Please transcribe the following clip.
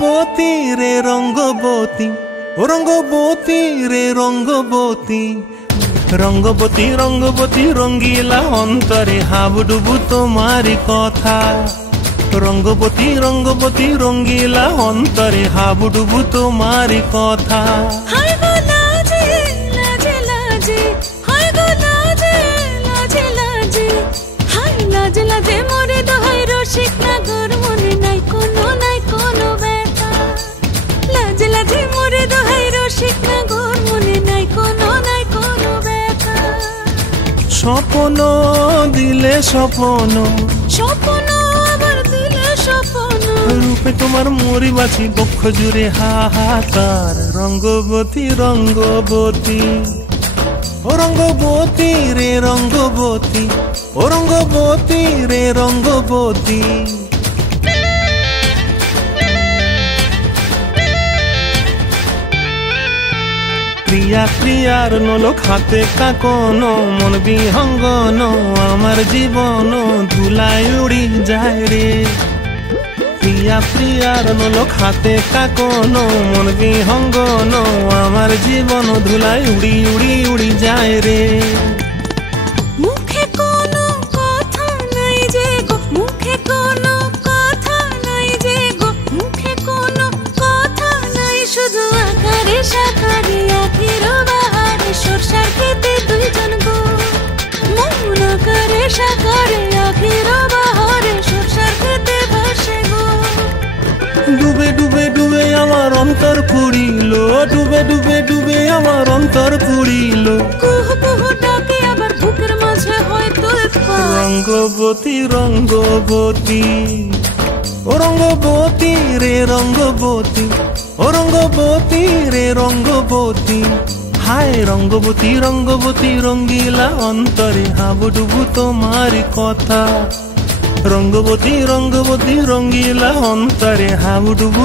রঙ্গবতী রে রঙ্গবতী, ও রঙ্গবতী রে রঙ্গবতী, রঙ্গবতী রঙ্গবতী রঙ্গিলা অন্তরে হাবুডুবু তোমারি কথা। রঙ্গবতী রঙ্গবতী রঙ্গিলা অন্তরে হাবুডুবু তোমারি কথা। হায় গো লাজে লাজে লাজে, হায় গো লাজে লাজে লাজে, হায় লাজে লাজে মোরে দোহাই রসিক নাগর মনে নাই কোনো ব্যথা। লাজে লাজে মোরে দোহাই রসিক নাগর মনে নাই কোনো ব্যথা। স্বপ্ন দিলে স্বপ্ন, স্বপ্ন আবার দিলে স্বপ্ন, রূপে তোমার মরি বাছি বক্ষ জুড়ে হাহাকার। রঙ্গবতী রঙ্গবতী, ও রঙ্গবতী রে রঙ্গবতী, ও রঙ্গবতী রে রঙ্গবতী। প্রিয়া প্রিয়ার নলো খাতে কাকন, মন বিহঙ্গন আমার জীবন ধুলায় উড়ি যায় রে। প্রিয়া প্রিয়ার নলো খাতে কাকন, মন বিহঙ্গন আমার জীবন ধুলায় উড়ি উড়ি উড়ি যায় রে। মুখে কোনো কথা নাই যে গো, মুখে কোনো কথা নাই যে গো, মুখে কোনো কথা নাই, শুধু আকারে সাকারে আখির বাহারে সরষার খেতে দুইজন গো। মন আকারে সাকারে আখির বাহারে সরষার খেতে ভাসে গো। ডুবে ডুবে ডুবে আমার অন্তর পুরিল, ডুবে ডুবে ডুবে আমার অন্তর পুরিল। কুহু কুহু ডাকে আবার বুকের মাঝে হয় তোলপাড়। রঙ্গবতী রঙ্গবতী, ও রঙ্গবতী রে রঙ্গবতী, ও রঙ্গবতী রে রঙ্গবতী। হায় রঙ্গবতী রঙ্গবতী রঙ্গিলা অন্তরে হাবুডুবু তোমারি কথা। রঙ্গবতী রঙ্গবতী রঙ্গিলা অন্তরে হাবুডুবু।